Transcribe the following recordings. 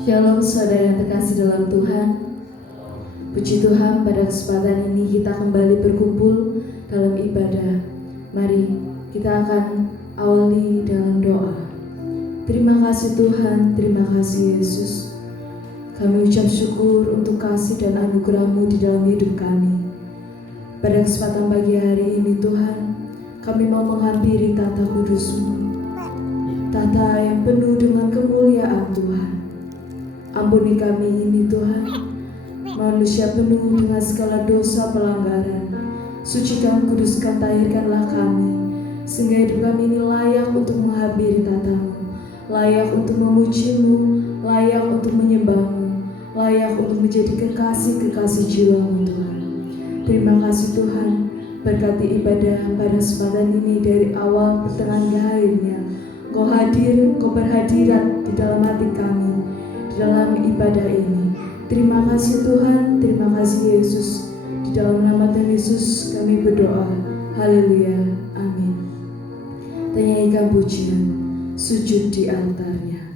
Shalom saudara yang terkasih dalam Tuhan. Puji Tuhan, pada kesempatan ini kita kembali berkumpul dalam ibadah. Mari kita akan awali dalam doa. Terima kasih Tuhan, terima kasih Yesus. Kami ucap syukur untuk kasih dan anugerah-Mu di dalam hidup kami. Pada kesempatan pagi hari ini Tuhan, kami mau menghampiri tata kudus-Mu, tata yang penuh dengan kemuliaan Tuhan. Ampuni kami ini Tuhan, manusia penuh dengan segala dosa pelanggaran. Sucikan, kuduskan, tahirkanlah kami, sehingga hidup kami ini layak untuk menghampiri tata-Mu, layak untuk memuji-Mu, layak untuk menyembah-Mu, layak untuk menjadi kekasih-kekasih jiwa-Mu Tuhan. Terima kasih Tuhan, berkati ibadah pada kesempatan ini dari awal pertengahan hingga akhirnya. Engkau hadir, Engkau berhadirat di dalam hati kami, di dalam ibadah ini. Terima kasih Tuhan, terima kasih Yesus. Di dalam nama Tuhan Yesus kami berdoa. Haleluya, amin. Nyanyikan pujian, sujud di altarnya.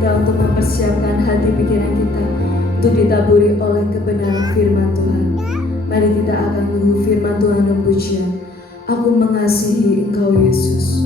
kita untuk mempersiapkan hati pikiran kita untuk ditaburi oleh kebenaran firman Tuhan. Mari kita akan menunggu firman Tuhan dan pujian. Aku mengasihi Engkau Yesus.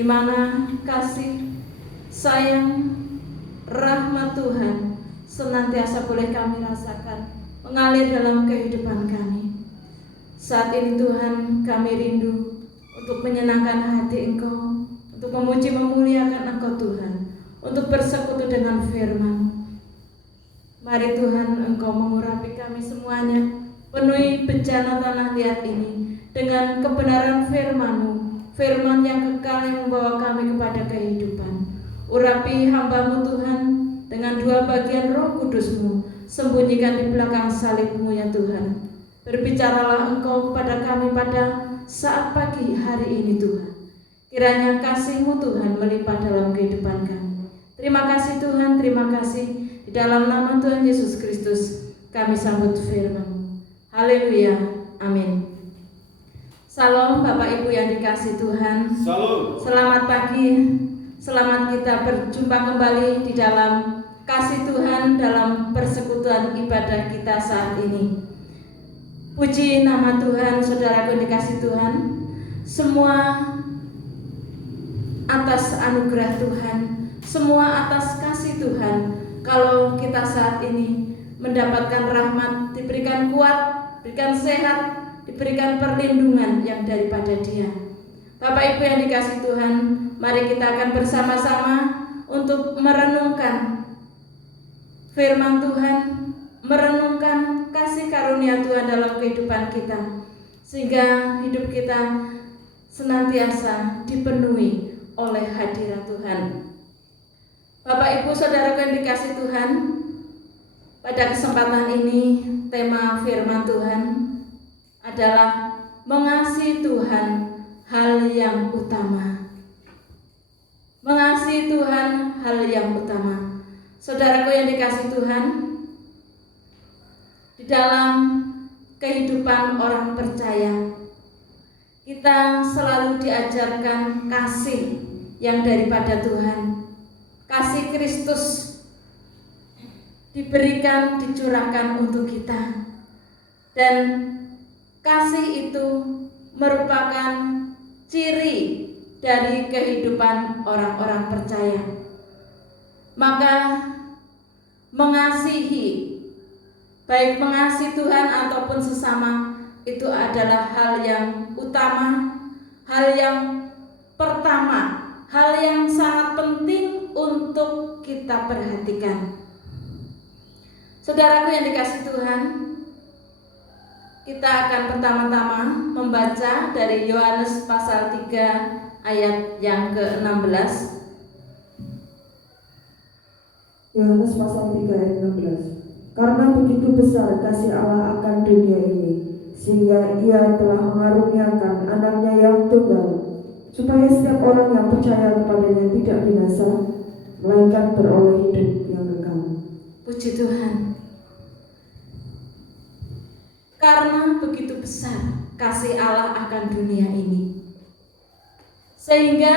di mana kasih, sayang, rahmat Tuhan senantiasa boleh kami rasakan mengalir dalam kehidupan kami. Saat ini Tuhan, kami rindu untuk menyenangkan hati Engkau, untuk memuji memuliakan Engkau Tuhan, untuk bersekutu dengan firman. Mari Tuhan, Engkau mengurapi kami semuanya, penuhi bejana tanah liat ini dengan kebenaran firman-Mu, firman yang kekal yang membawa kami kepada kehidupan. Urapi hamba-Mu Tuhan dengan dua bagian Roh Kudus-Mu, sembunyikan di belakang salib-Mu ya Tuhan. Berbicaralah Engkau kepada kami pada saat pagi hari ini Tuhan. Kiranya kasih-Mu Tuhan melimpah dalam kehidupan kami. Terima kasih Tuhan, terima kasih. Di Di dalam nama Tuhan Yesus Kristus kami sambut firman. Haleluya. Amin. Salam Bapak Ibu yang dikasihi Tuhan. Salam. Selamat pagi. Selamat kita berjumpa kembali di dalam kasih Tuhan dalam persekutuan ibadah kita saat ini. Puji nama Tuhan, saudaraku yang dikasihi Tuhan. Semua atas anugerah Tuhan, semua atas kasih Tuhan. Kalau kita saat ini mendapatkan rahmat, diberikan kuat, diberikan sehat, diberikan perlindungan yang daripada Dia. Bapak Ibu yang dikasihi Tuhan, mari kita akan bersama-sama untuk merenungkan firman Tuhan, merenungkan kasih karunia Tuhan dalam kehidupan kita, sehingga hidup kita senantiasa dipenuhi oleh hadirat Tuhan. Bapak Ibu saudaraku yang dikasihi Tuhan, pada kesempatan ini tema firman Tuhan adalah mengasihi Tuhan hal yang utama. Mengasihi Tuhan hal yang utama. Saudaraku yang dikasihi Tuhan, di dalam kehidupan orang percaya, kita selalu diajarkan kasih yang daripada Tuhan. Kasih Kristus diberikan, dicurahkan untuk kita. Dan kasih itu merupakan ciri dari kehidupan orang-orang percaya. Maka mengasihi, baik mengasihi Tuhan ataupun sesama, itu adalah hal yang utama, hal yang pertama, hal yang sangat penting untuk kita perhatikan. Saudaraku yang dikasihi Tuhan, kita akan pertama-tama membaca dari Yohanes pasal 3 ayat yang ke-16. Yohanes pasal 3 ayat 16. Karena begitu besar kasih Allah akan dunia ini, sehingga Ia telah mengaruniakan anaknya yang tunggal, supaya setiap orang yang percaya kepadanya tidak binasa, melainkan beroleh hidup yang kekal. Puji Tuhan. Karena begitu besar kasih Allah akan dunia ini, sehingga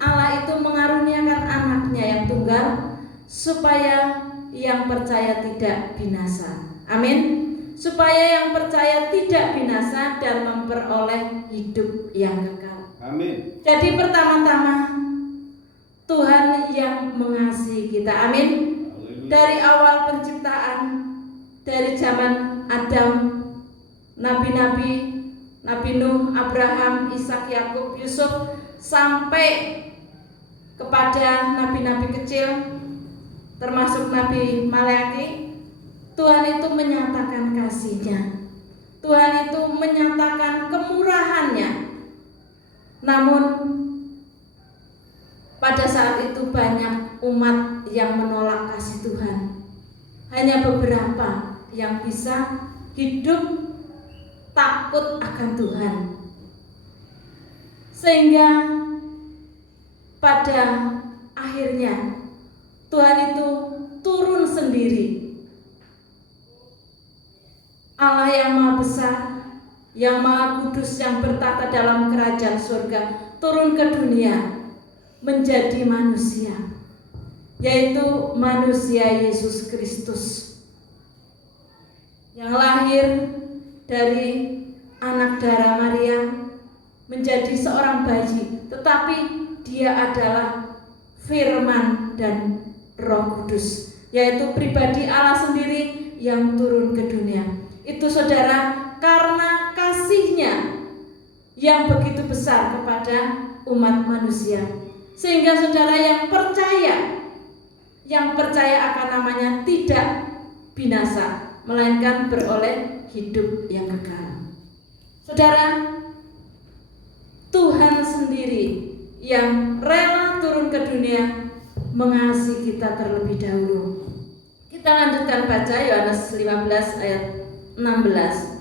Allah itu mengaruniakan anaknya yang tunggal, supaya yang percaya tidak binasa. Amin. Supaya yang percaya tidak binasa dan memperoleh hidup yang kekal. Amin. Jadi pertama-tama Tuhan yang mengasihi kita. Amin. Dari awal penciptaan, dari zaman Adam, nabi-nabi, Nabi Nuh, Abraham, Ishak, Yakub, Yusuf, sampai kepada nabi-nabi kecil, termasuk Nabi Maleaki, Tuhan itu menyatakan kasih-Nya. Tuhan itu menyatakan kemurahan-Nya. Namun pada saat itu banyak umat yang menolak kasih Tuhan. Hanya beberapa yang bisa hidup takut akan Tuhan, sehingga pada akhirnya Tuhan itu turun sendiri. Allah yang Maha Besar, yang Maha Kudus, yang bertata dalam kerajaan surga, turun ke dunia menjadi manusia, yaitu manusia Yesus Kristus, yang lahir dari anak darah Maria, menjadi seorang bayi, tetapi Dia adalah Firman dan Roh Kudus, yaitu pribadi Allah sendiri yang turun ke dunia. Itu saudara, karena kasih-Nya yang begitu besar kepada umat manusia, sehingga saudara yang percaya akan namanya tidak binasa, melainkan beroleh hidup yang kekal. Saudara, Tuhan sendiri yang rela turun ke dunia mengasihi kita terlebih dahulu. Kita lanjutkan baca Yohanes 15 ayat 16.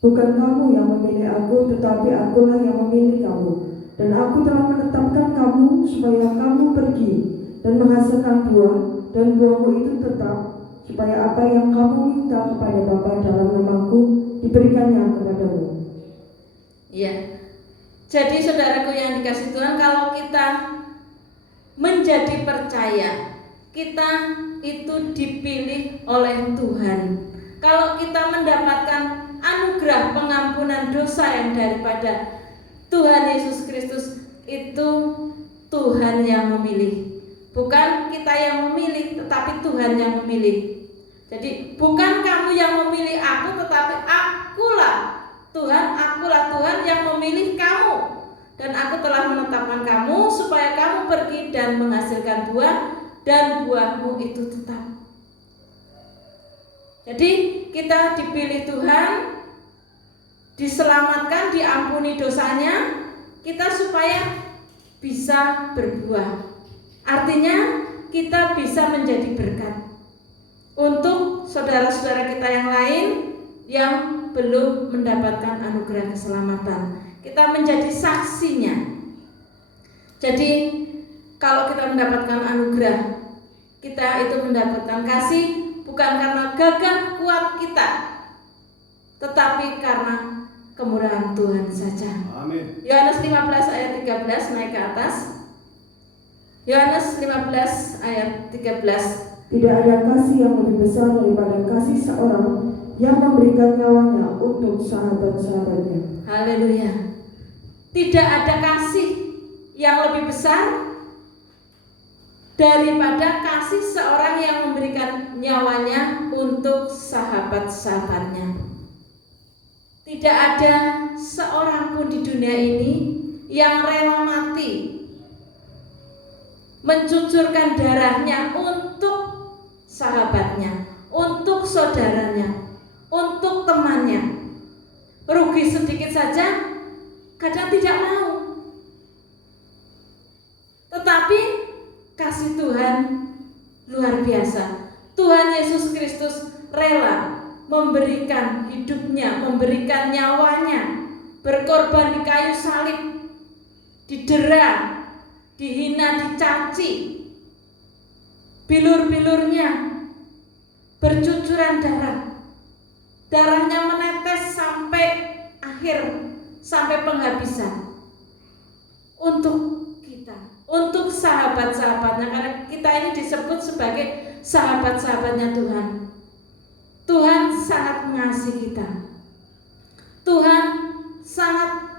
Bukan kamu yang memilih aku, tetapi akulah yang memilih kamu Dan aku telah menetapkan kamu supaya kamu pergi dan menghasilkan buah, dan buahmu itu tetap, supaya apa yang kamu minta kepada Bapa dalam namaku diberikannya kepadamu. Ya. Jadi saudaraku yang dikasihi Tuhan, kalau kita menjadi percaya, kita itu dipilih oleh Tuhan. Kalau kita mendapatkan anugerah pengampunan dosa yang daripada Tuhan Yesus Kristus, itu Tuhan yang memilih. Bukan kita yang memilih, tetapi Tuhan yang memilih. Jadi bukan kamu yang memilih aku, tetapi akulah Tuhan yang memilih kamu. Dan aku telah menetapkan kamu supaya kamu pergi dan menghasilkan buah, dan buahmu itu tetap. Jadi kita dipilih Tuhan, diselamatkan, diampuni dosanya, kita supaya bisa berbuah. Artinya kita bisa menjadi berkat untuk saudara-saudara kita yang lain yang belum mendapatkan anugerah keselamatan. Kita menjadi saksinya. Jadi kalau kita mendapatkan anugerah, kita itu mendapatkan kasih bukan karena gagah kuat kita, tetapi karena kemurahan Tuhan saja. Amin. Yohanes 15 ayat 13, naik ke atas. Yohanes 15 ayat 13. Tidak ada kasih yang lebih besar daripada kasih seorang yang memberikan nyawanya untuk sahabat-sahabatnya. Haleluya. Tidak ada kasih yang lebih besar daripada kasih seorang yang memberikan nyawanya untuk sahabat-sahabatnya. Tidak ada seorang pun di dunia ini yang rela mati, mencucurkan darahnya untuk sahabatnya, untuk saudaranya, untuk temannya. Rugi sedikit saja kadang tidak mau. Tetapi kasih Tuhan luar biasa. Tuhan Yesus Kristus rela memberikan hidupnya, memberikan nyawanya, berkorban di kayu salib, didera, dihina, dicaci, bilur-bilurnya bercucuran darah, darahnya menetes sampai akhir, sampai penghabisan untuk kita, untuk sahabat-sahabatnya. Karena kita ini disebut sebagai sahabat-sahabatnya Tuhan. Tuhan sangat mengasihi kita, Tuhan sangat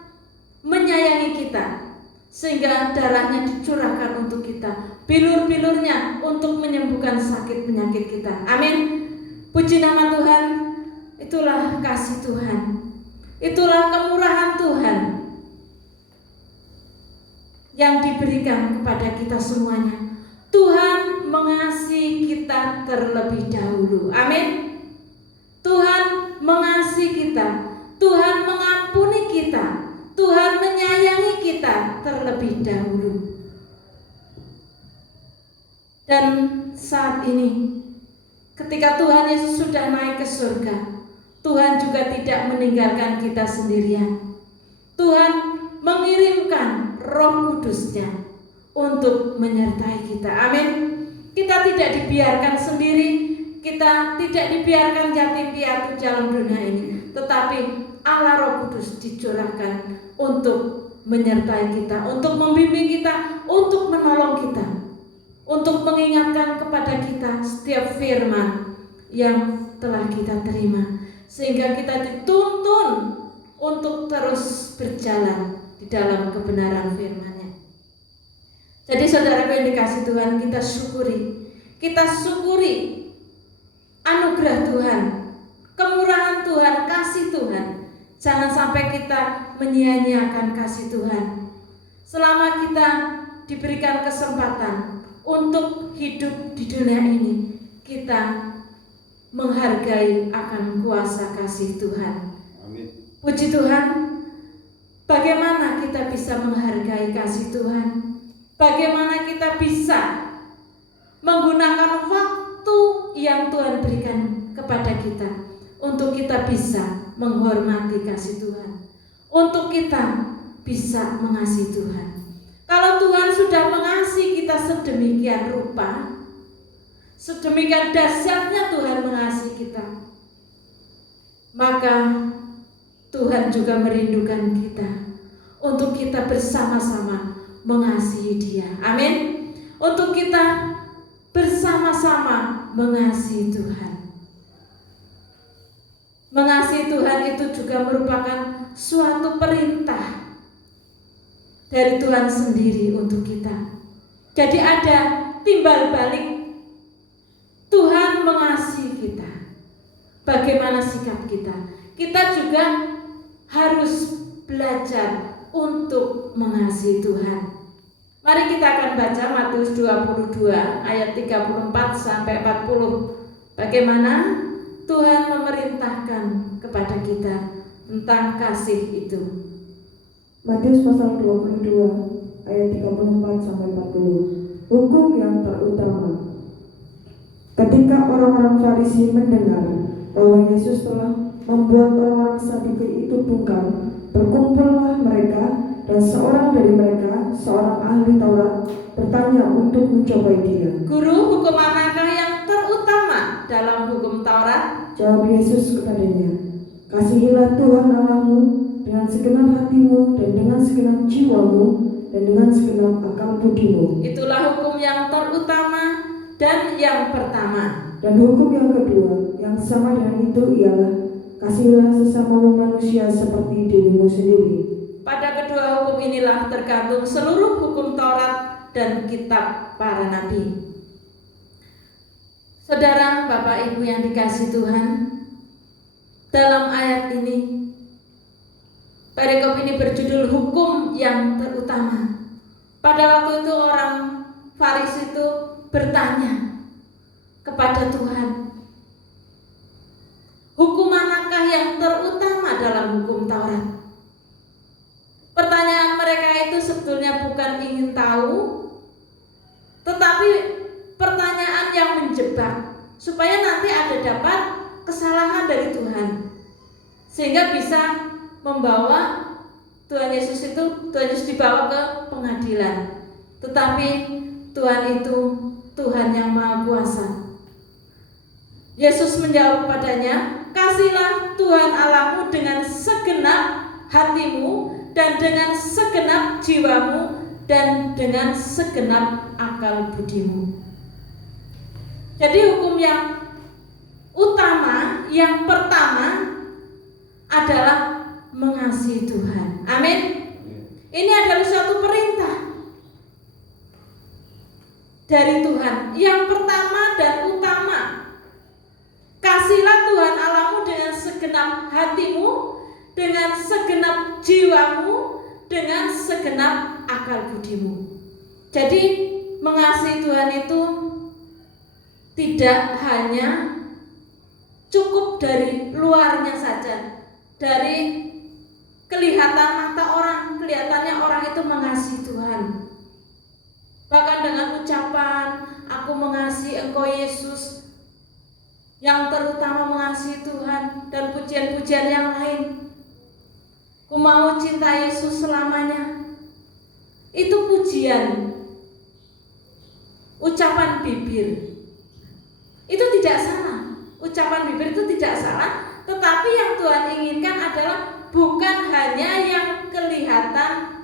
menyayangi kita, sehingga darahnya dicurahkan untuk kita, bilur-bilurnya untuk menyembuhkan sakit penyakit kita. Amin. Puji nama Tuhan. Itulah kasih Tuhan, itulah kemurahan Tuhan yang diberikan kepada kita semuanya. Tuhan mengasihi kita terlebih dahulu. Amin. Tuhan mengasihi kita, Tuhan mengampuni kita, Tuhan menyayangi kita terlebih dahulu. Dan saat ini, ketika Tuhan Yesus sudah naik ke surga, Tuhan juga tidak meninggalkan kita sendirian. Tuhan mengirimkan Roh Kudus-Nya untuk menyertai kita. Amin. Kita tidak dibiarkan sendiri, kita tidak dibiarkan yatim piatu dalam dunia ini, tetapi Allah Roh Kudus dicurahkan untuk menyertai kita, untuk membimbing kita, untuk menolong kita, untuk mengingatkan kepada kita setiap firman yang telah kita terima, sehingga kita dituntun untuk terus berjalan di dalam kebenaran firman-Nya. Jadi saudaraku yang dikasihi Tuhan, kita syukuri anugerah Tuhan, kemurahan Tuhan, kasih Tuhan. Jangan sampai kita menyia-nyiakan kasih Tuhan. Selama kita diberikan kesempatan untuk hidup di dunia ini, kita menghargai akan kuasa kasih Tuhan. Amin. Puji Tuhan. Bagaimana kita bisa menghargai kasih Tuhan? Bagaimana kita bisa menggunakan waktu yang Tuhan berikan kepada kita untuk kita bisa menghormati kasih Tuhan, untuk kita bisa mengasihi Tuhan. Kalau Tuhan sudah mengasihi kita sedemikian rupa, sedemikian dahsyatnya Tuhan mengasihi kita, maka Tuhan juga merindukan kita untuk kita bersama-sama mengasihi Dia. Amin. Untuk kita bersama-sama mengasihi Tuhan. Mengasihi Tuhan itu juga merupakan suatu perintah dari Tuhan sendiri untuk kita. Jadi ada timbal balik, Tuhan mengasihi kita. Bagaimana sikap kita? Kita juga harus belajar untuk mengasihi Tuhan. Mari kita akan baca Matius 22 ayat 34 sampai 40. Bagaimana Tuhan memerintahkan kepada kita tentang kasih itu. Matius pasal 22 ayat 34 sampai 40. Hukum yang terutama. Ketika orang-orang Farisi mendengar bahwa Yesus telah membuat orang-orang Saduki itu bungkam, berkumpullah mereka, dan seorang dari mereka, seorang ahli Taurat, bertanya untuk mencobai Dia. Guru, hukum manakah yang terutama dalam hukum Taurat? Jawab Yesus kepadanya, kasihilah Tuhan Allahmu dengan segenap hatimu dan dengan segenap jiwamu dan dengan segenap akal budimu. Itulah hukum yang terutama dan yang pertama. Dan hukum yang kedua yang sama dengan itu ialah kasihilah sesamamu manusia seperti dirimu sendiri. Pada kedua hukum inilah tergantung seluruh hukum Taurat dan kitab para nabi. Saudara, Bapak Ibu yang dikasihi Tuhan, dalam ayat ini perikop ini berjudul hukum yang terutama. Pada waktu itu orang Farisi itu bertanya kepada Tuhan, hukum manakah yang terutama dalam hukum Taurat? Pertanyaan mereka itu sebetulnya bukan ingin tahu, tetapi pertanyaan yang menjebak, supaya nanti ada dapat kesalahan dari Tuhan, sehingga bisa membawa Tuhan Yesus dibawa ke pengadilan. Tetapi Tuhan itu Tuhan yang Maha Kuasa. Yesus menjawab padanya, kasihilah Tuhan Allahmu dengan segenap hatimu dan dengan segenap jiwamu dan dengan segenap akal budimu. Jadi hukum yang utama, yang pertama adalah mengasihi Tuhan. Amin. Ini adalah suatu perintah dari Tuhan. Yang pertama dan utama, kasihlah Tuhan Allahmu dengan segenap hatimu, dengan segenap jiwamu, dengan segenap akal budimu. Jadi mengasihi Tuhan itu tidak hanya cukup dari luarnya saja, dari kelihatan mata orang, kelihatannya orang itu mengasihi Tuhan. Bahkan dengan ucapan, aku mengasihi Engkau Yesus, yang terutama mengasihi Tuhan, dan pujian-pujian yang lain. Ku mau cinta Yesus selamanya. Itu pujian, ucapan bibir. Itu tidak salah. Ucapan bibir itu tidak salah, tetapi yang Tuhan inginkan adalah bukan hanya yang kelihatan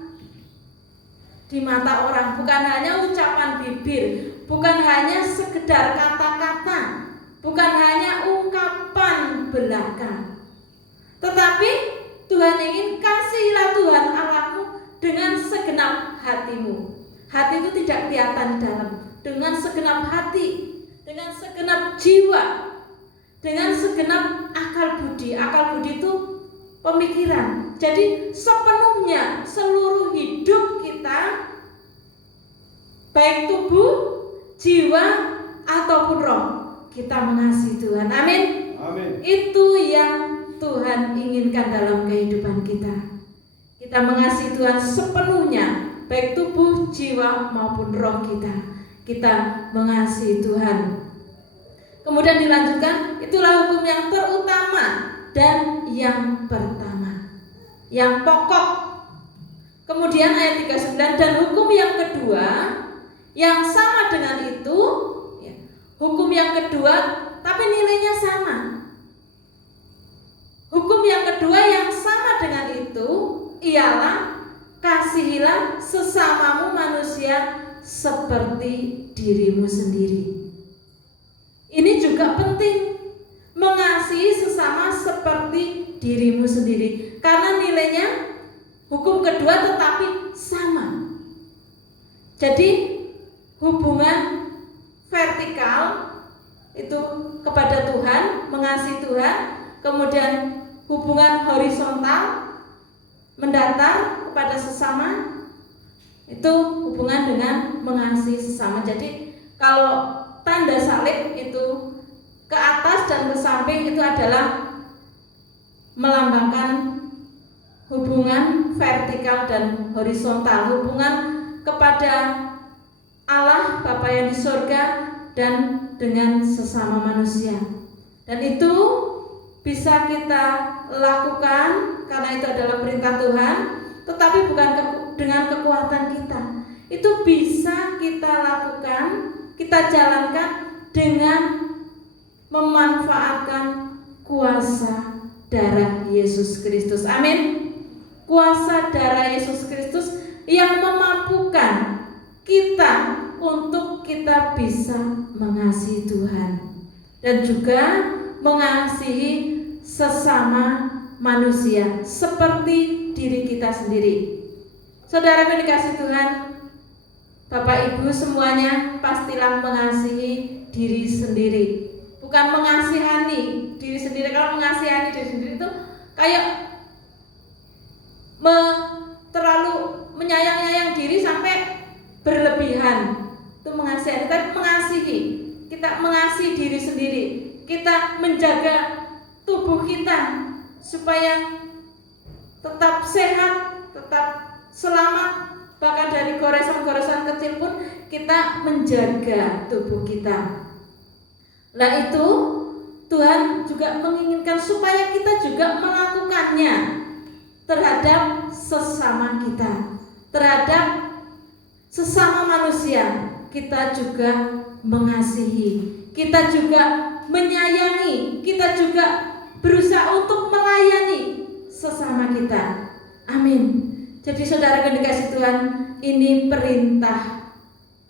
di mata orang, bukan hanya ucapan bibir, bukan hanya sekedar kata-kata, bukan hanya ungkapan belaka, tetapi Tuhan ingin kasihilah Tuhan Allahmu dengan segenap hatimu. Hati itu tidak kelihatan dalam, dengan segenap hati, dengan segenap jiwa, dengan segenap akal budi. Akal budi itu pemikiran. Jadi sepenuhnya seluruh hidup kita, baik tubuh, jiwa ataupun roh, kita mengasihi Tuhan. Amin. Amin. Itu yang Tuhan inginkan dalam kehidupan kita. Kita mengasihi Tuhan sepenuhnya, baik tubuh, jiwa maupun roh kita. Kita mengasihi Tuhan. Kemudian dilanjutkan, itulah hukum yang terutama dan yang pertama, yang pokok. Kemudian ayat 39, dan hukum yang kedua yang sama dengan itu, ya, hukum yang kedua tapi nilainya sama. Hukum yang kedua yang sama dengan itu ialah kasihilah sesamamu manusia seperti dirimu sendiri. Ini juga penting, mengasihi sesama seperti dirimu sendiri, karena nilainya hukum kedua tetapi sama. Jadi hubungan vertikal itu kepada Tuhan, mengasihi Tuhan, kemudian hubungan horizontal mendatar kepada sesama itu hubungan dengan mengasihi sesama. Jadi kalau tanda salib itu ke atas dan ke samping itu adalah melambangkan hubungan vertikal dan horizontal, hubungan kepada Allah Bapa yang di surga dan dengan sesama manusia. Dan itu bisa kita lakukan karena itu adalah perintah Tuhan, tetapi bukan dengan kekuatan kita. Itu bisa kita lakukan, kita jalankan dengan memanfaatkan kuasa darah Yesus Kristus. Amin. Kuasa darah Yesus Kristus yang memampukan kita untuk kita bisa mengasihi Tuhan dan juga mengasihi sesama manusia seperti diri kita sendiri. Saudara yang dikasihi Tuhan, Bapak Ibu semuanya pastilah mengasihi diri sendiri, bukan mengasihani diri sendiri. Kalau mengasihani diri sendiri itu kayak terlalu menyayang-nyayang diri sampai berlebihan, itu mengasihani. Tapi mengasihi, kita mengasihi diri sendiri, kita menjaga tubuh kita supaya tetap sehat, tetap selamat, bahkan dari goresan-goresan kecil pun kita menjaga tubuh kita. Nah itu Tuhan juga menginginkan supaya kita juga melakukannya terhadap sesama kita, terhadap sesama manusia. Kita juga mengasihi, kita juga menyayangi, kita juga berusaha untuk melayani sesama kita. Amin. Jadi saudara yang dikasihi Tuhan, ini perintah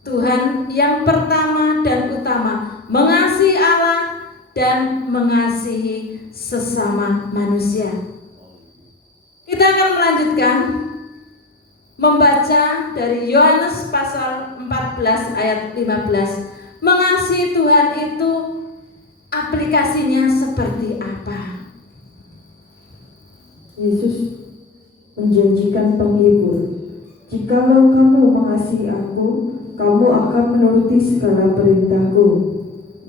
Tuhan yang pertama dan utama, mengasihi Allah dan mengasihi sesama manusia. Kita akan melanjutkan membaca dari Yohanes pasal 14 ayat 15. Mengasihi Tuhan itu aplikasinya seperti apa? Yesus menjanjikan penghibur, jikalau kamu mengasihi aku, kamu akan menuruti segala perintahku.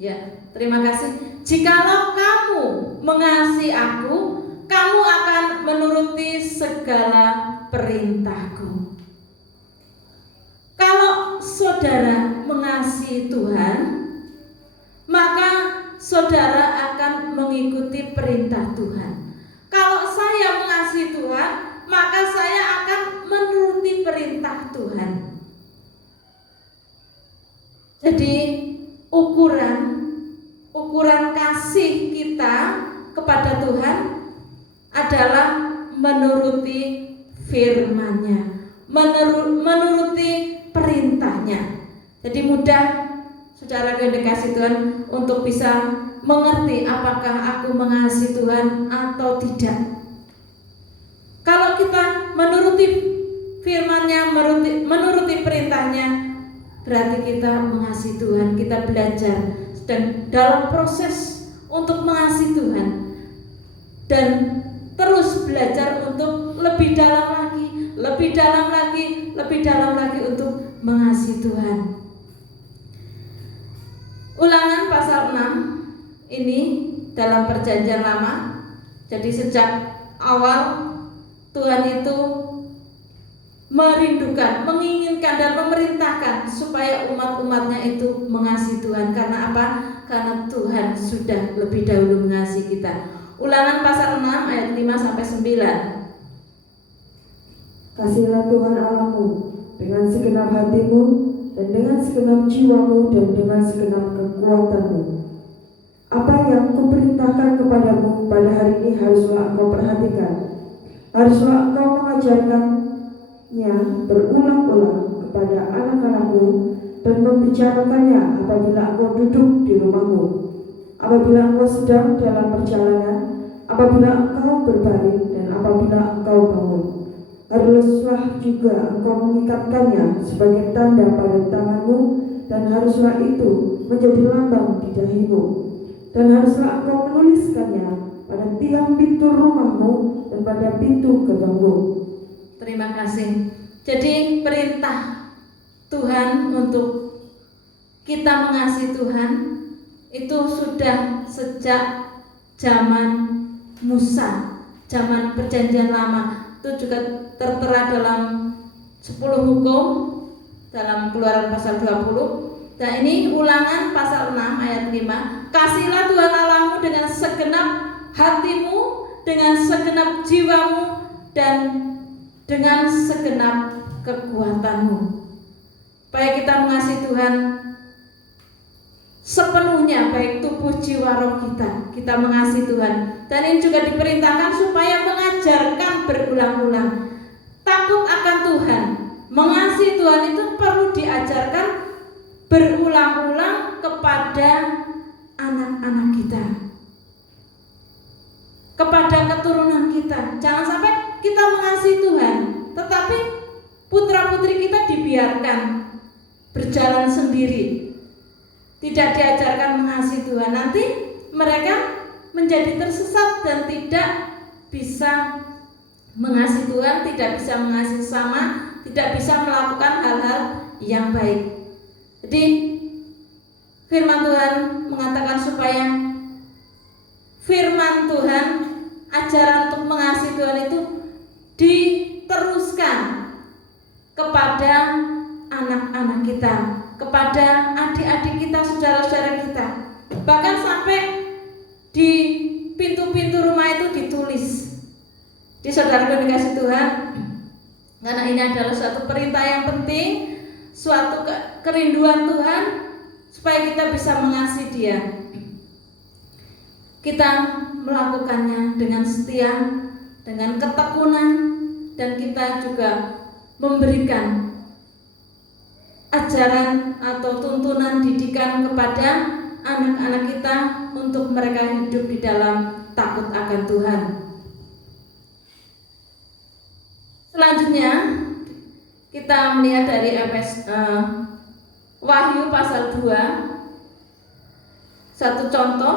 Ya, terima kasih. Jikalau kamu mengasihi aku, kamu akan menuruti segala perintahku. Kalau saudara mengasihi Tuhan, maka saudara akan mengikuti perintah Tuhan. Kalau saya mengasihi Tuhan, maka saya akan menuruti perintah Tuhan. Jadi ukuran kasih kita kepada Tuhan adalah menuruti firman-Nya, menuruti perintahnya. Jadi mudah saudara yang dikasihi Tuhan untuk bisa mengerti apakah aku mengasihi Tuhan atau tidak. Kalau kita menuruti firman-Nya, menuruti perintahnya, berarti kita mengasihi Tuhan. Kita belajar dan dalam proses untuk mengasihi Tuhan dan terus belajar untuk lebih dalam lagi, lebih dalam lagi, lebih dalam lagi untuk mengasihi Tuhan. Ulangan pasal 6 ini dalam perjanjian lama. Jadi sejak awal Tuhan itu merindukan, menginginkan dan memerintahkan supaya umat-umatnya itu mengasihi Tuhan. Karena apa? Karena Tuhan sudah lebih dahulu mengasihi kita. Ulangan pasal 6 ayat 5 sampai 9. Kasihilah Tuhan Allahmu dengan segenap hatimu dan dengan segenap jiwamu dan dengan segenap kekuatanmu. Apa yang kuperintahkan kepadamu pada hari ini haruslah engkau perhatikan. Haruslah engkau mengajarkannya berulang-ulang kepada anak-anakmu dan membicarakannya apabila engkau duduk di rumahmu, apabila engkau sedang dalam perjalanan, apabila engkau berbaring, dan apabila engkau bangun. Haruslah juga engkau mengikatkannya sebagai tanda pada tanganmu, dan haruslah itu menjadi lambang di dahimu. Dan haruslah engkau menuliskannya pada tiang pintu rumahmu dan pada pintu gerbangmu. Terima kasih. Jadi perintah Tuhan untuk kita mengasihi Tuhan itu sudah sejak zaman Musa, zaman Perjanjian Lama. Itu juga tertera dalam 10 hukum dalam Keluaran pasal 20. Dan ini Ulangan pasal 6 ayat 5. Kasihlah Tuhan Allahmu dengan segenap hatimu, dengan segenap jiwamu, dan dengan segenap kekuatanmu. Baik kita mengasihi Tuhan sepenuhnya, baik tubuh, jiwa, roh kita mengasihi Tuhan. Dan ini juga diperintahkan supaya mengajarkan berulang-ulang. Takut akan Tuhan, mengasihi Tuhan itu perlu diajarkan berulang-ulang kepada anak-anak kita, kepada keturunan kita. Jangan sampai kita mengasihi Tuhan, tetapi putra-putri kita dibiarkan berjalan sendiri, tidak diajarkan mengasihi Tuhan. Nanti mereka menjadi tersesat dan tidak bisa mengasihi Tuhan, tidak bisa mengasihi sesama, tidak bisa melakukan hal-hal yang baik. Jadi firman Tuhan mengatakan supaya firman Tuhan, ajaran untuk mengasihi Tuhan itu diteruskan kepada anak-anak kita, kepada adik-adik kita, saudara-saudara kita. Bahkan sampai di pintu-pintu rumah itu ditulis. Di saudara yang dikasih Tuhan, karena ini adalah suatu perintah yang penting, suatu kerinduan Tuhan supaya kita bisa mengasihi Dia. Kita melakukannya dengan setia, dengan ketekunan, dan kita juga memberikan ajaran atau tuntunan didikan kepada anak-anak kita untuk mereka hidup di dalam takut akan Tuhan. Selanjutnya kita melihat dari Wahyu pasal 2, satu contoh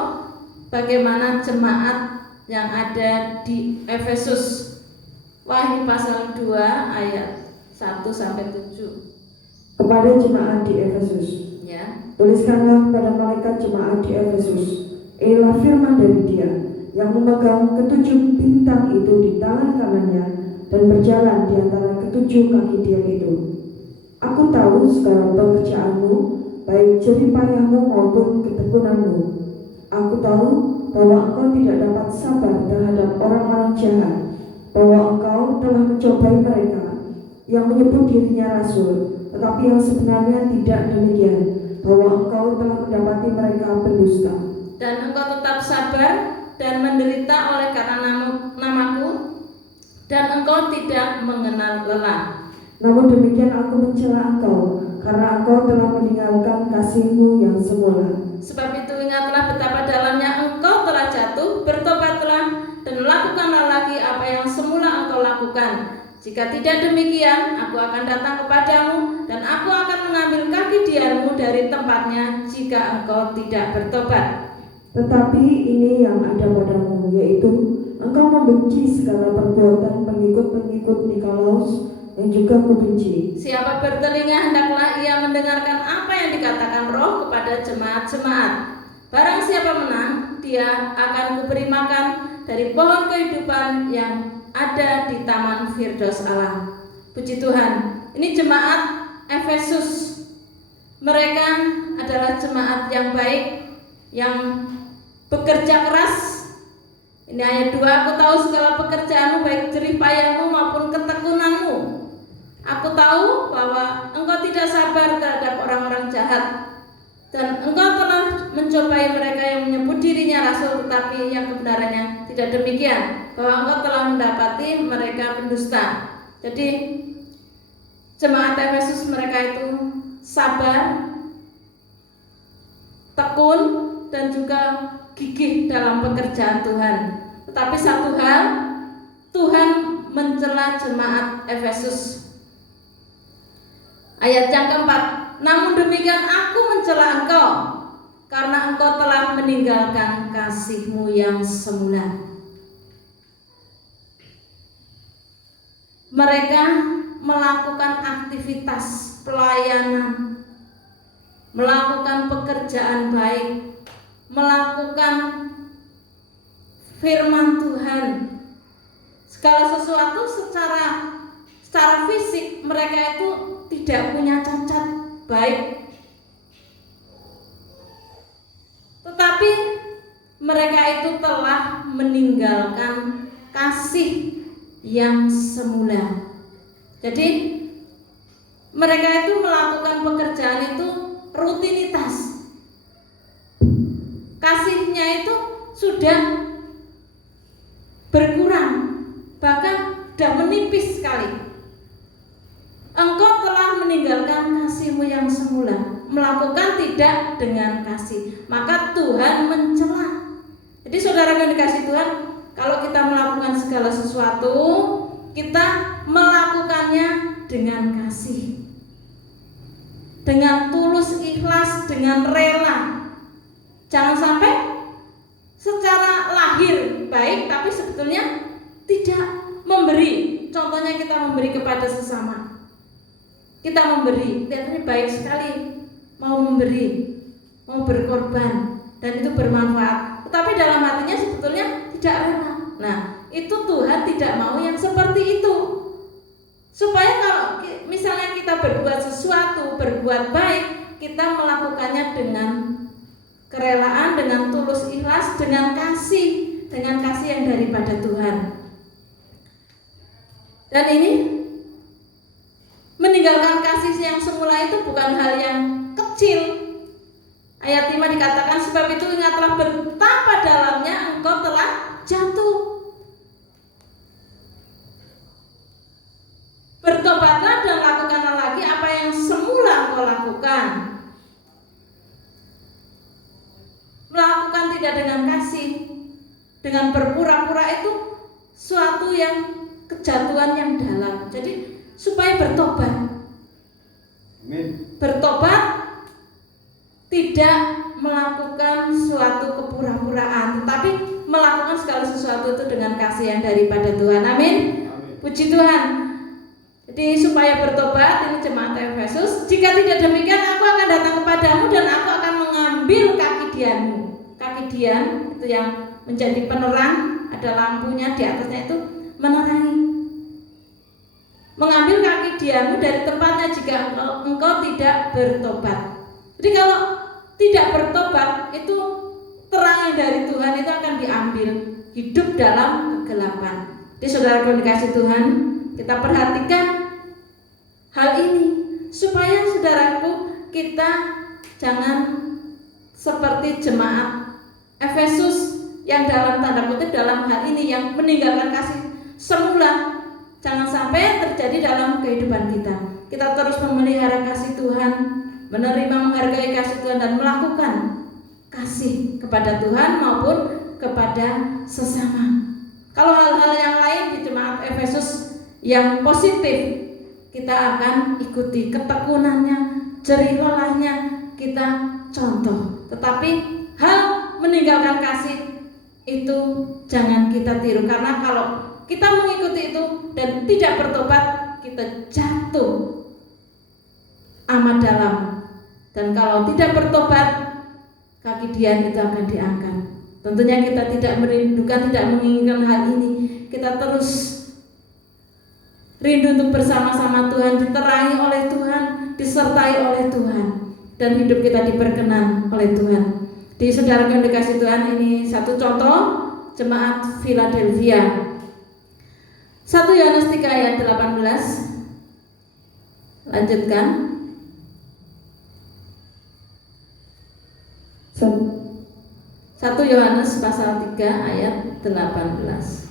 bagaimana jemaat yang ada di Efesus. Wahyu pasal 2 ayat 1 sampai 7. Kepada jemaat di Efesus, Ya. tuliskanlah kepada malaikat jemaat di Efesus, inilah firman dari Dia yang memegang ketujuh bintang itu di tangan kanannya dan berjalan di antara ketujuh kaki Dia itu. Aku tahu segala pekerjaanmu, baik jerih payahmu maupun ketekunanmu. Aku tahu bahwa engkau tidak dapat sabar terhadap orang-orang jahat, bahwa engkau telah mencobai mereka yang menyebut dirinya rasul, tetapi yang sebenarnya tidak demikian, bahwa engkau telah mendapati mereka pendusta. Dan engkau tetap sabar dan menderita oleh karena namaku, dan engkau tidak mengenal lelah. Namun demikian aku mencela engkau, karena engkau telah meninggalkan kasihmu yang semula. Sebab itu ingatlah betapa dalamnya engkau telah jatuh, bertobatlah dan lakukanlah lagi apa yang semula engkau lakukan. Jika tidak demikian, aku akan datang kepadamu dan aku akan mengambil kaki dianmu dari tempatnya jika engkau tidak bertobat. Tetapi ini yang ada padamu, yaitu engkau membenci segala perbuatan pengikut-pengikut Nikolaus yang juga kubenci. Siapa bertelinga hendaklah ia mendengarkan apa yang dikatakan Roh kepada jemaat-jemaat. Barang siapa menang, dia akan kuberi makan dari pohon kehidupan yang ada di taman Firdaus Allah. Puji Tuhan. Ini jemaat Efesus. Mereka adalah jemaat yang baik, yang bekerja keras. Ini ayat 2, aku tahu segala pekerjaanmu, baik jerih payahmu maupun ketekunanmu. Aku tahu bahwa engkau tidak sabar terhadap orang-orang jahat, dan engkau telah mencobai mereka yang menyebut dirinya rasul tetapi yang kebenarannya tidak demikian, bahwa engkau telah mendapati mereka pendusta. Jadi jemaat Efesus mereka itu sabar, tekun, dan juga gigih dalam pekerjaan Tuhan. Tetapi satu hal, Tuhan mencela jemaat Efesus. Ayat yang keempat, namun demikian aku mencela engkau, karena engkau telah meninggalkan kasihmu yang semula. Mereka melakukan aktivitas pelayanan, melakukan pekerjaan baik, melakukan firman Tuhan, segala sesuatu secara fisik mereka itu tidak punya cacat baik, tetapi mereka itu telah meninggalkan kasih yang semula. Jadi mereka itu melakukan pekerjaan itu rutinitas, kasihnya itu sudah berkurang, bahkan sudah menipis sekali. Engkau telah meninggalkan kasihmu yang semula, melakukan tidak dengan kasih, maka Tuhan mencela. Jadi saudara yang dikasih Tuhan, kalau kita melakukan segala sesuatu, kita melakukannya dengan kasih, dengan tulus, ikhlas, dengan rela. Jangan sampai secara lahir baik tapi sebetulnya tidak memberi. Contohnya kita memberi kepada sesama, kita memberi, kelihatannya baik sekali, mau memberi, mau berkorban, dan itu bermanfaat, tetapi dalam hatinya sebetulnya tidak rela. Nah, itu Tuhan tidak mau yang seperti itu. Supaya kalau misalnya kita berbuat sesuatu, berbuat baik, kita melakukannya dengan kerelaan, dengan tulus ikhlas, dengan kasih yang daripada Tuhan. Dan ini meninggalkan kasih yang semula itu bukan hal yang kecil. Ayat 5 dikatakan, sebab itu ingatlah betapa dalamnya engkau telah jatuh. Bertobatlah dan lakukanlah lagi apa yang semula engkau lakukan. Melakukan tidak dengan kasih, dengan berpura-pura itu suatu yang kejatuhan yang dalam. Jadi supaya bertobat. Amin. Bertobat tidak melakukan suatu kepura-puraan, tetapi melakukan segala sesuatu itu dengan kasih yang daripada Tuhan. Amin. Puji Tuhan. Jadi supaya bertobat, ini jemaat Efesus, jika tidak demikian aku akan datang kepadamu dan aku akan mengambil kaki dianmu. Kaki dian itu yang menjadi penerang, ada lampunya di atasnya itu menerangi. Mengambil kaki dianmu dari tempatnya jika engkau tidak bertobat. Jadi kalau tidak bertobat, itu terang yang dari Tuhan itu akan diambil, hidup dalam kegelapan. Jadi saudara yang dikasih Tuhan, kita perhatikan hal ini supaya saudaraku kita jangan seperti jemaat Efesus yang dalam tanda kutip dalam hal ini yang meninggalkan kasih semula. Jangan sampai terjadi dalam kehidupan kita. Kita terus memelihara kasih Tuhan, menerima, menghargai kasih Tuhan, dan melakukan kasih kepada Tuhan maupun kepada sesama. Kalau hal-hal yang lain di jemaat Efesus yang positif, kita akan ikuti ketekunannya, jerih lelahnya, kita contoh. Tetapi hal meninggalkan kasih itu jangan kita tiru, karena kalau kita mengikuti itu dan tidak bertobat, kita jatuh amat dalam. Dan kalau tidak bertobat, kaki dian itu akan diangkat. Tentunya kita tidak merindukan, tidak menginginkan hal ini. Kita terus rindu untuk bersama-sama Tuhan, diterangi oleh Tuhan, disertai oleh Tuhan, dan hidup kita diperkenan oleh Tuhan. Di saudara yang dikasih Tuhan, ini satu contoh jemaat Philadelphia. 1 Yohanes 3 ayat 18. Lanjutkan. 1 Yohanes pasal 3 ayat 18.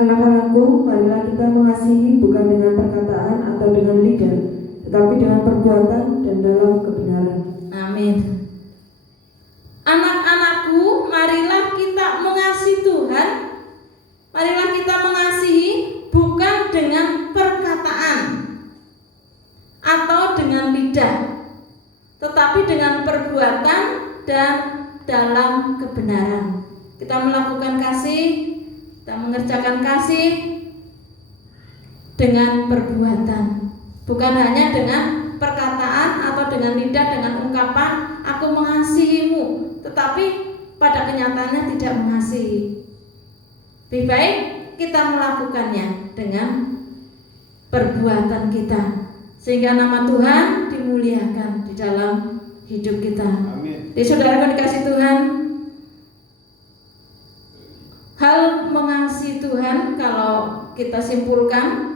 Anak-anakku, marilah kita mengasihi bukan dengan perkataan atau dengan lidah, tetapi dengan perbuatan dan dalam kebenaran. Amin. Anak-anakku, marilah kita mengasihi Tuhan. Marilah kita mengasihi bukan dengan perkataan atau dengan lidah, tetapi dengan perbuatan dan dalam kebenaran. Kita melakukan kasih, kita mengerjakan kasih dengan perbuatan, bukan hanya dengan perkataan atau dengan lidah, dengan ungkapan aku mengasihimu, tetapi pada kenyataannya tidak mengasihi. Lebih baik kita melakukannya dengan perbuatan kita, sehingga nama Tuhan dimuliakan di dalam hidup kita. Amin. Jadi saudara dikasih Tuhan, hal mengasihi Tuhan kalau kita simpulkan,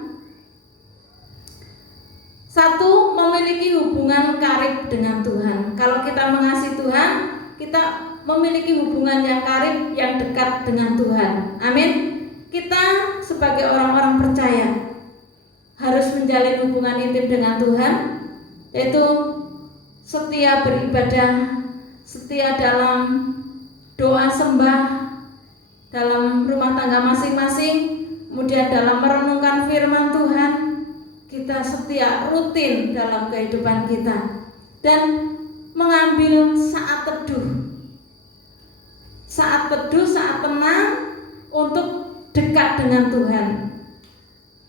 1, memiliki hubungan karib dengan Tuhan. Kalau kita mengasihi Tuhan, kita memiliki hubungan yang karib, yang dekat dengan Tuhan. Amin. Kita sebagai orang-orang percaya harus menjalin hubungan intim dengan Tuhan, yaitu setia beribadah, setia dalam doa sembah, dalam rumah tangga masing-masing, kemudian dalam merenungkan firman Tuhan. Kita setia rutin dalam kehidupan kita dan mengambil saat teduh, saat tenang untuk dekat dengan Tuhan.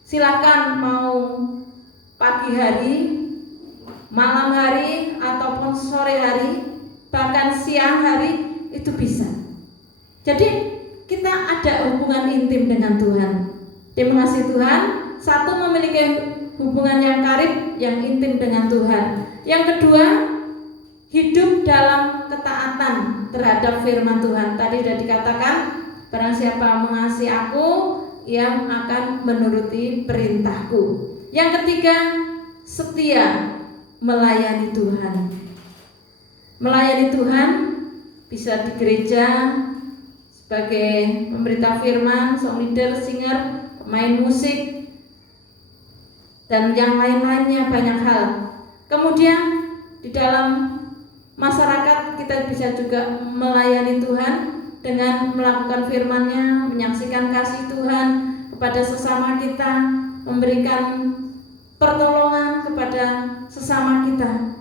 Silakan mau pagi hari, malam hari, ataupun sore hari, bahkan siang hari, itu bisa. Jadi kita ada hubungan intim dengan Tuhan. Dia mengasihi Tuhan, 1, memiliki hubungan yang karib, yang intim dengan Tuhan. Yang kedua, hidup dalam ketaatan terhadap firman Tuhan. Tadi sudah dikatakan, barang siapa mengasihi aku, yang akan menuruti perintahku. Yang ketiga, setia melayani Tuhan. Melayani Tuhan bisa di gereja sebagai pemberita firman, song leader, singer, pemain musik, dan yang lain-lainnya, banyak hal. Kemudian di dalam masyarakat kita bisa juga melayani Tuhan dengan melakukan firman-Nya, menyaksikan kasih Tuhan kepada sesama kita, memberikan pertolongan kepada sesama kita.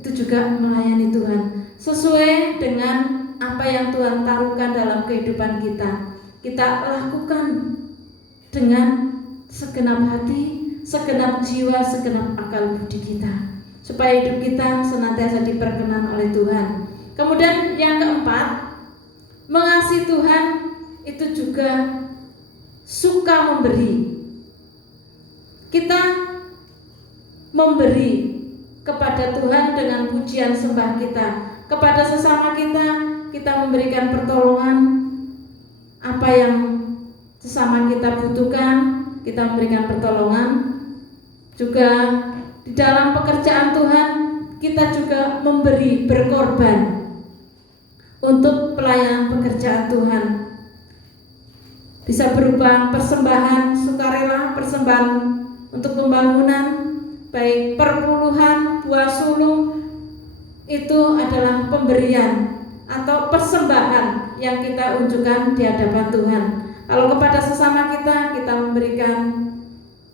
Itu juga melayani Tuhan sesuai dengan apa yang Tuhan taruhkan dalam kehidupan kita. Kita lakukan dengan segenap hati, segenap jiwa, segenap akal budi kita, supaya hidup kita senantiasa diperkenan oleh Tuhan. Kemudian yang keempat, mengasihi Tuhan itu juga suka memberi. Kita memberi kepada Tuhan dengan pujian sembah kita, kepada sesama kita, kita memberikan pertolongan apa yang sesama kita butuhkan, kita memberikan pertolongan. Juga di dalam pekerjaan Tuhan, kita juga memberi, berkorban untuk pelayanan pekerjaan Tuhan. Bisa berupa persembahan sukarela, persembahan untuk pembangunan, baik perpuluhan, buah sulung, itu adalah pemberian atau persembahan yang kita unjukkan di hadapan Tuhan. Kalau kepada sesama kita, kita memberikan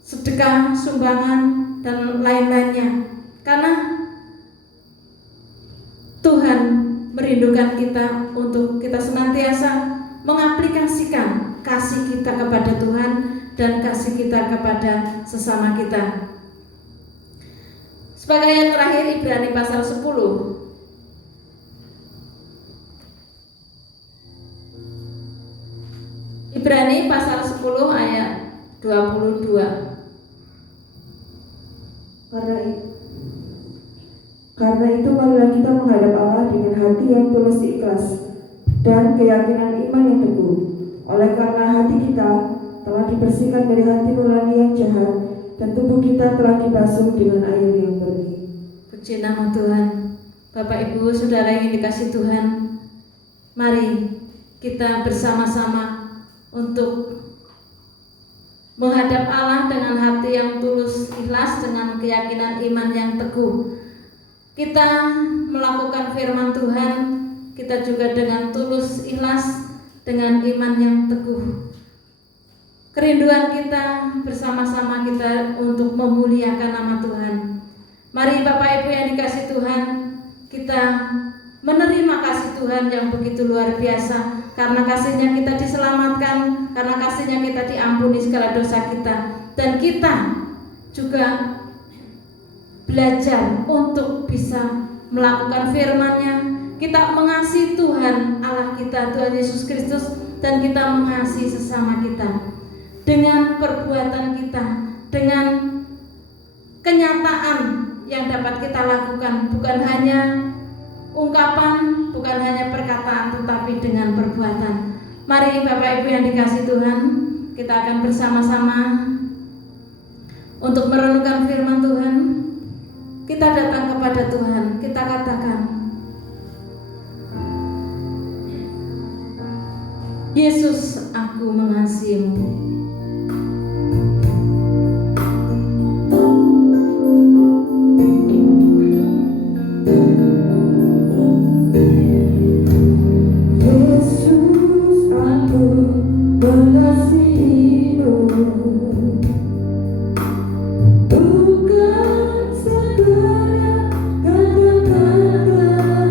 sedekah, sumbangan, dan lain-lainnya. Karena Tuhan merindukan kita untuk kita senantiasa mengaplikasikan kasih kita kepada Tuhan dan kasih kita kepada sesama kita. Sebagai yang terakhir, Ibrani pasal 10. Ibrani pasal 10 ayat 22. Karena itu marilah kita menghadap Allah dengan hati yang tulus ikhlas dan keyakinan iman yang teguh. Oleh karena hati kita telah dibersihkan dari hati nurani yang jahat, dan tubuh kita telah dibasuh dengan air yang bersih. Puji nama Tuhan. Bapak Ibu Saudara yang dikasihi Tuhan, mari kita bersama-sama untuk menghadap Allah dengan hati yang tulus, ikhlas, dengan keyakinan iman yang teguh. Kita melakukan firman Tuhan, kita juga dengan tulus, ikhlas, dengan iman yang teguh. Kerinduan kita bersama-sama kita untuk memuliakan nama Tuhan. Mari Bapak Ibu yang dikasihi Tuhan, kita menerima kasih Tuhan yang begitu luar biasa. Karena kasih-Nya kita diselamatkan, karena kasih-Nya kita diampuni segala dosa kita. Dan kita juga belajar untuk bisa melakukan firman-Nya. Kita mengasihi Tuhan Allah kita, Tuhan Yesus Kristus, dan kita mengasihi sesama kita. Dengan perbuatan kita, dengan kenyataan yang dapat kita lakukan, bukan hanya ungkapan, bukan hanya perkataan, tetapi dengan perbuatan. Mari Bapak Ibu yang dikasihi Tuhan, kita akan bersama-sama untuk merenungkan firman Tuhan. Kita datang kepada Tuhan, kita katakan, Yesus, aku mengasihi-Mu.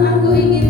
Aku ingin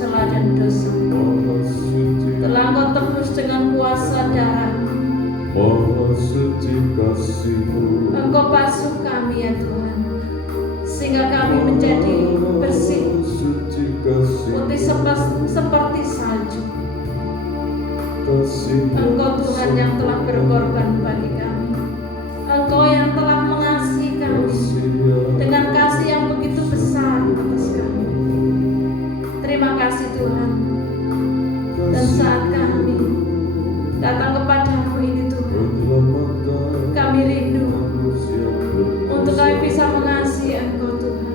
celah dan dosa. Telah Engkau tebus dengan kuasa darah. Maha suci kasih-Mu. Engkau basuh kami ya Tuhan, sehingga kami menjadi bersih, Suci kasih. putih seperti salju. Kasih. Engkau Tuhan yang telah berkorban bagi kami. Engkau yang telah mengasihi kami dengan kasih yang begitu besar atas kami. Terima kasih Tuhan. Dan saat kami datang kepadamu ini Tuhan, kami rindu untuk kami bisa mengasihi Engkau Tuhan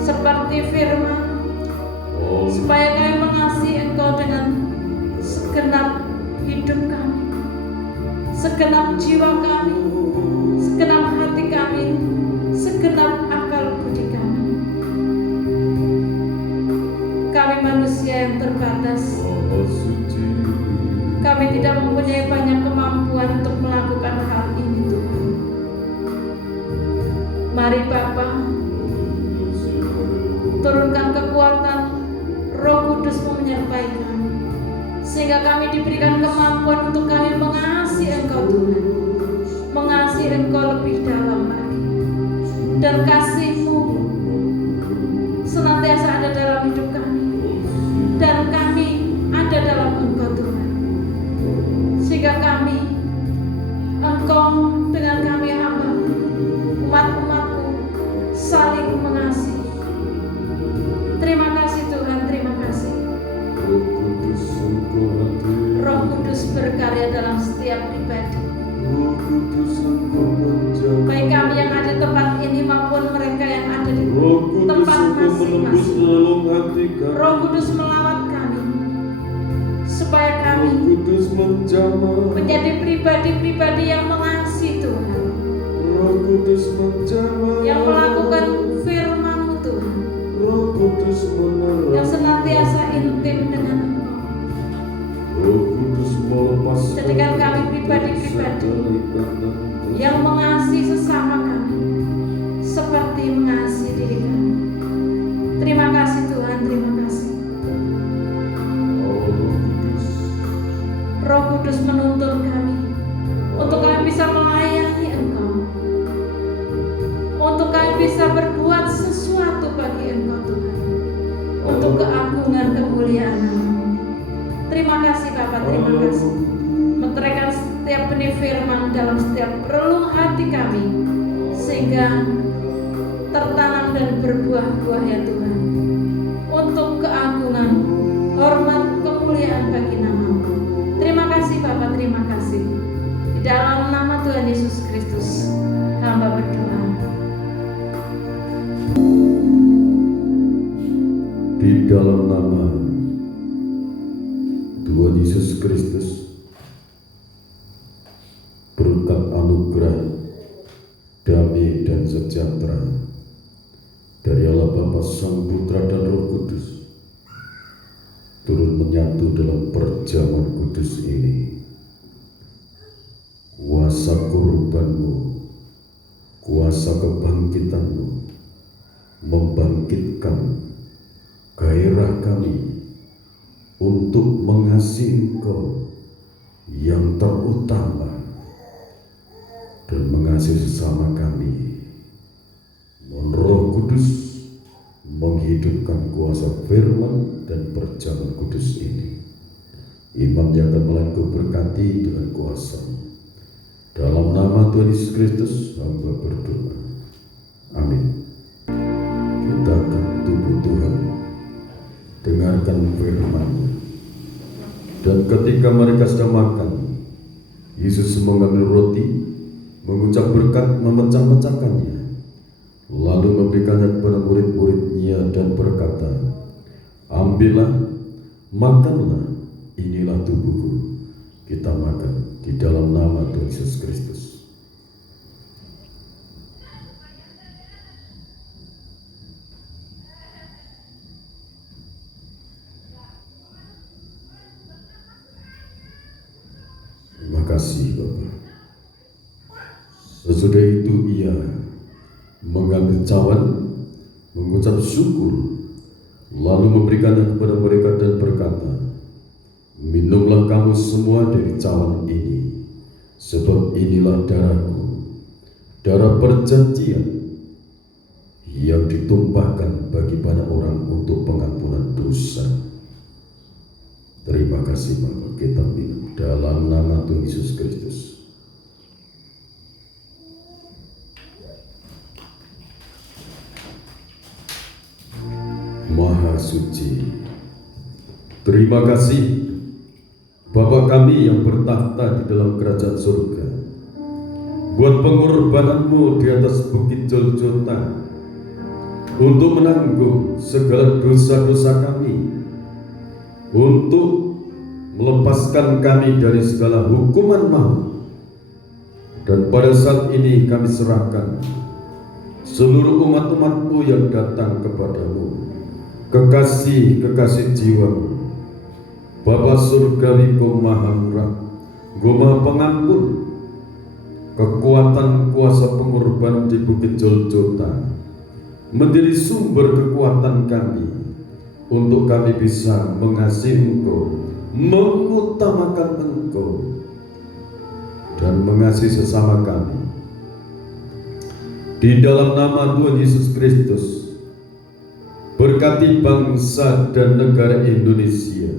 seperti firman, supaya kami mengasihi Engkau dengan segenap hidup kami, segenap jiwa kami, segenap hati kami, segenap akal budi kami. Kami manusia yang terbatas. Kami tidak mempunyai banyak kemampuan untuk melakukan hal ini Tuhan. Mari Bapa, turunkan kekuatan Roh Kudus-Mu menyertai kami, sehingga kami diberikan kemampuan untuk kami mengasihi Engkau Tuhan, mengasihi Engkau lebih dalam lagi, dan kasih-Mu senantiasa ada dalam hidup kami, dan kami ada dalam Engkau Tuhan, sehingga kami, Engkau dengan kami hamba, umat-umat-Mu saling mengasihi. Terima kasih Tuhan, terima kasih. Roh Kudus berkarya dalam setiap pribadi, baik kami yang ada di tempat ini maupun mereka yang ada di tempat masing-masing. Roh Kudus melawat kami, supaya kami menjadi pribadi-pribadi yang mengasihi Tuhan, yang melakukan firman-Mu Tuhan, yang senantiasa intim dengan Engkau. Jadikan kami pribadi-pribadi yang mengasihi sesama kami seperti mengasihi diri kami. Terima kasih Tuhan, terima kasih. Roh Kudus menuntun kami untuk kami bisa melayani Engkau, untuk kami bisa berbuat sesuatu bagi Engkau Tuhan, untuk keagungan kemuliaan-Mu. Terima kasih Bapa, terima kasih. Menteraikan setiap benih firman dalam setiap relung hati kami, sehingga tertanam dan berbuah-buah ya Tuhan, untuk keagungan, hormat, kemuliaan bagi nama-Mu. Terima kasih Bapa, terima kasih. Di dalam nama Tuhan Yesus Kristus hamba berdoa. Di dalam nama Tuhan Yesus Kristus, berkat anugerah, damai dan sejahtera dari Allah Bapa, Sang Putra dan Roh Kudus turun menyatu dalam perjamuan kudus ini. Kuasa kurban-Mu, kuasa kebangkitan-Mu membangkitkan gairah kami untuk mengasihi Engkau yang terutama dan mengasihi sesama kami. Mohon Roh Kudus menghidupkan kuasa firman dan perjamuan kudus ini. Imam yang akan mulai berkati dengan kuasa. Dalam nama Tuhan Yesus Kristus hamba berdoa. Amin. Kita akan tunggu Tuhan, dengarkan firman-Nya. Dan ketika mereka sedang makan, Yesus mengambil roti, mengucap berkat, memecah-mecahkannya, lalu memberikannya kepada murid-murid-Nya dan berkata, "Ambillah, makanlah, inilah tubuhku." Kita makan di dalam nama Tuhan Yesus Kristus. Terima kasih Bapak. Sesudah itu ia mengambil cawan, mengucap syukur, lalu memberikannya kepada mereka dan berkata, minumlah kamu semua dari cawan ini, sebab inilah darahku, darah perjanjian yang ditumpahkan bagi banyak orang untuk pengampunan dosa. Terima kasih Bapa, kita minum dalam nama Tuhan Yesus Kristus. Maha Suci, terima kasih Bapa kami yang bertahta di dalam kerajaan surga, buat pengorbananmu di atas bukit Golgota untuk menanggung segala dosa-dosa kami, untuk melepaskan kami dari segala hukuman maut. Dan pada saat ini kami serahkan seluruh umat-umat-Mu yang datang kepadamu, kekasih-kekasih jiwa-Mu. Bapa surgawi, Engkau maha murah, Engkau maha pengampun. Kekuatan kuasa pengorbanan di bukit Golgota menjadi sumber kekuatan kami untuk kami bisa mengasihi Engkau, mengutamakan Engkau, dan mengasihi sesama kami. Di dalam nama Tuhan Yesus Kristus, berkati bangsa dan negara Indonesia,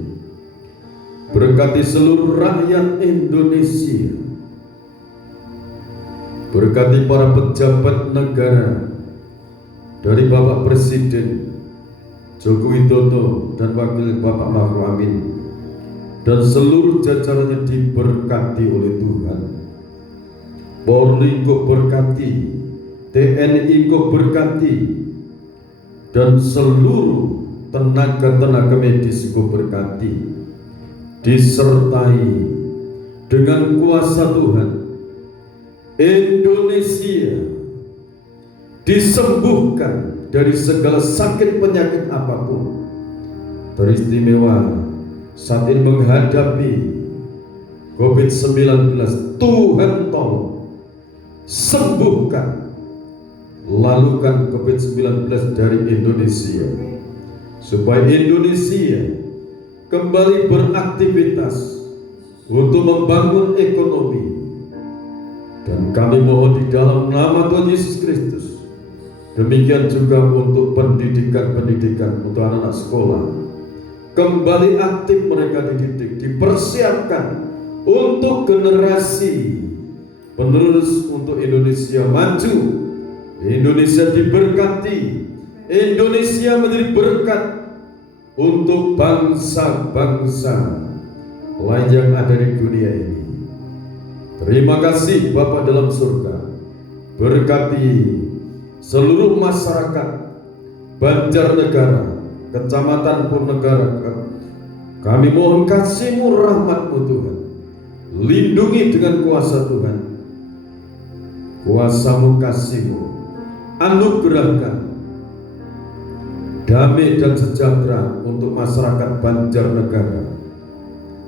berkati seluruh rakyat Indonesia, berkati para pejabat negara, dari Bapak Presiden Joko Widodo dan Wakil Bapak Ma'ruf Amin, dan seluruh jajarannya diberkati oleh Tuhan. Polri Engkau berkati, TNI Engkau berkati, dan seluruh tenaga-tenaga medis Engkau berkati. Disertai dengan kuasa Tuhan, Indonesia disembuhkan dari segala sakit penyakit apapun. Teristimewa saat ini menghadapi COVID-19, Tuhan tolong sembuhkan, lalukan COVID-19 dari Indonesia, supaya Indonesia kembali beraktivitas untuk membangun ekonomi. Dan kami mohon di dalam nama Tuhan Yesus Kristus, demikian juga untuk pendidikan untuk anak-anak sekolah, kembali aktif mereka dididik, dipersiapkan untuk generasi penerus untuk Indonesia maju. Indonesia diberkati, Indonesia menjadi berkat untuk bangsa-bangsa lain yang ada di dunia ini. Terima kasih Bapa dalam surga, berkati seluruh masyarakat Banjarnegara, Kecamatan Purnegara. Kami mohon kasih-Mu, rahmat-Mu Tuhan, lindungi dengan kuasa Tuhan, kuasa-Mu, kasih-Mu, anugerahkan damai dan sejahtera untuk masyarakat Banjarnegara,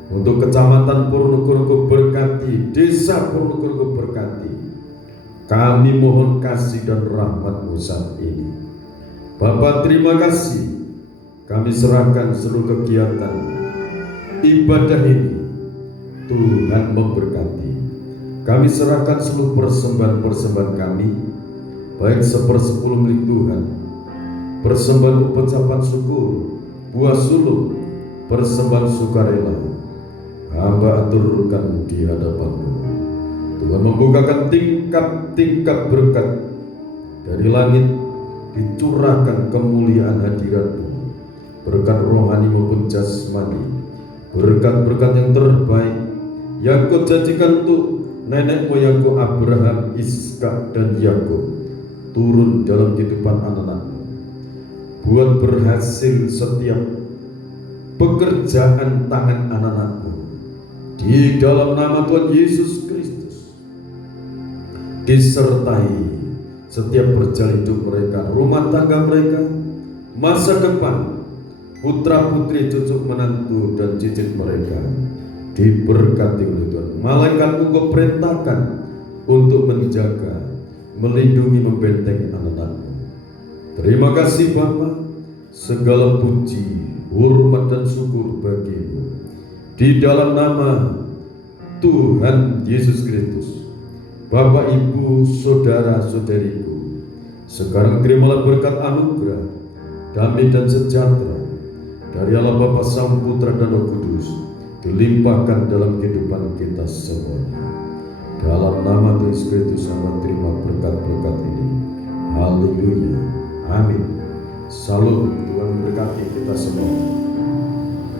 untuk Kecamatan Purnegara berkati, Desa Purnegara berkati. Kami mohon kasih dan rahmat-Mu saat ini. Bapa, terima kasih. Kami serahkan seluruh kegiatan ibadah ini, Tuhan memberkati. Kami serahkan seluruh persembahan-persembahan kami, baik 1/10 milik Tuhan, persembahan ucapan syukur, buah sulung, persembahan sukarela, hamba aturkan di hadapan-Mu. Tuhan membukakan tingkap-tingkap berkat dari langit, dicurahkan kemuliaan hadirat-Mu, berkat rohani maupun jasmani, berkat-berkat yang terbaik yang Kau janjikan untuk nenek moyangku Abraham, Ishak, dan Yakub, turun dalam kehidupan anak-anak-Mu. Buat berhasil setiap pekerjaan tangan anak-anak-Mu di dalam nama Tuhan Yesus Kristus. Disertai setiap perjalanan hidup mereka, rumah tangga mereka, masa depan, putra putri, cucu menantu, dan cicit mereka diberkati oleh Tuhan. Malaikat-Mu Kau perintahkan untuk menjaga, melindungi, membentengi anak-anak-Mu. Terima kasih Bapa. segala puji, hormat dan syukur bagimu. Di dalam nama Tuhan Yesus Kristus, Bapak, Ibu, saudara-saudariku, sekarang terimalah berkat anugerah, damai dan sejahtera dari Allah Bapa, Sang Putra dan Roh Kudus dilimpahkan dalam kehidupan kita semuanya. Dalam nama Tuhan Yesus Kristus, hamba terima berkat-berkat ini. Haleluya. Amin. Salam